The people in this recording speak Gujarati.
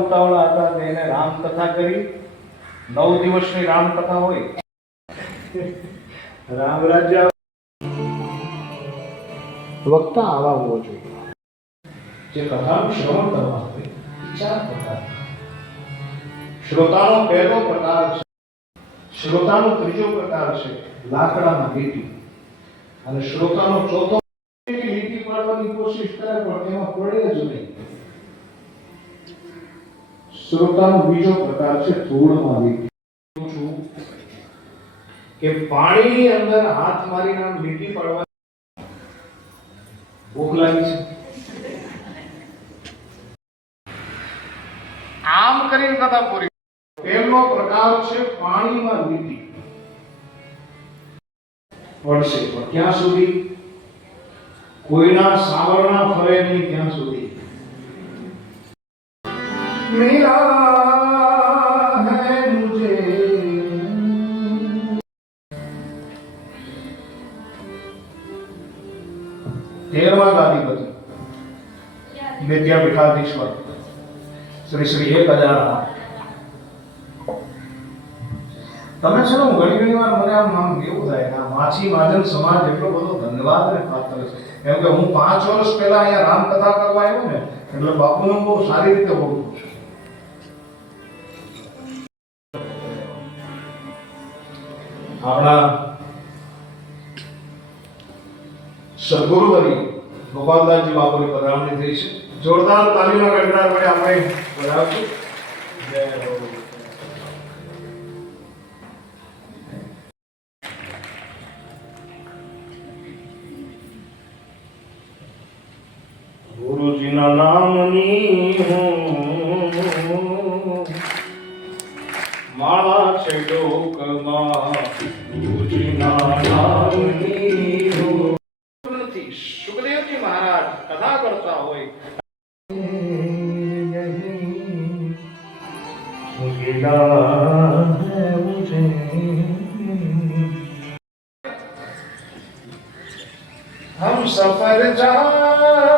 ઉતાવળા હતા એને રામકથા કરી. 9 દિવસની રામકથા હોય. રામ રાજ્ય વક્તા આવા હોવો જોઈએ જે કથાનું શ્રવણ કરવા હોય. 4 પ્રકાર. શ્રોતાનો પહેલો પ્રકાર છે, શ્રોતાનો ત્રીજો પ્રકાર છે લાકડાના લીટી, અને શ્રોતાનો ચોથો લીટી પાડવાની કોશિશ કરે પણ એમાં પડે જ નહીં. શ્રોતાનો બીજો પ્રકાર છે ધૂળમાં લીટી. કે પાણીની અંદર હાથ મારીને લીટી પાડવા. ભૂખ લાગી છે, આમ કરીને કથા પૂરી. પહેલો પ્રકાર છે પાણીમાં લીટી પડશે, પણ ક્યાં સુધી? કોઈના સાવરણા ફરે નહીં ત્યાં સુધી. મિલા હૈ મુझे તેરમા ગાદીપતિ વિદ્યા પીઠાધીશ્વર શ્રી શ્રી 1000. તમે છે ને, ઘણી વાર મને આમ એવું થાય કે આ માછી મહાજન સમાજ એટલો બધો ધન્યવાદ ને પાત્ર છે. કેમ કે હું 5 વર્ષ પહેલા અહીંયા રામકથા કરવા આવ્યો ને, એટલે બાપુને બહુ સારી રીતે ઓળખું છું. આપણા સદગુરુવરી ગોપાલદાસજી બાપુની પધરામણી થઈ છે. જોરદાર તાલીના ગણનાર વડે આપણે વધાવશું. જય હો. ગુરુજીના નામની માળા છે ડોકમાં, ગુરુજીના નામની સુખદેવજી મહારાજ કથા કરતા હોય. હમ સફર જા મારા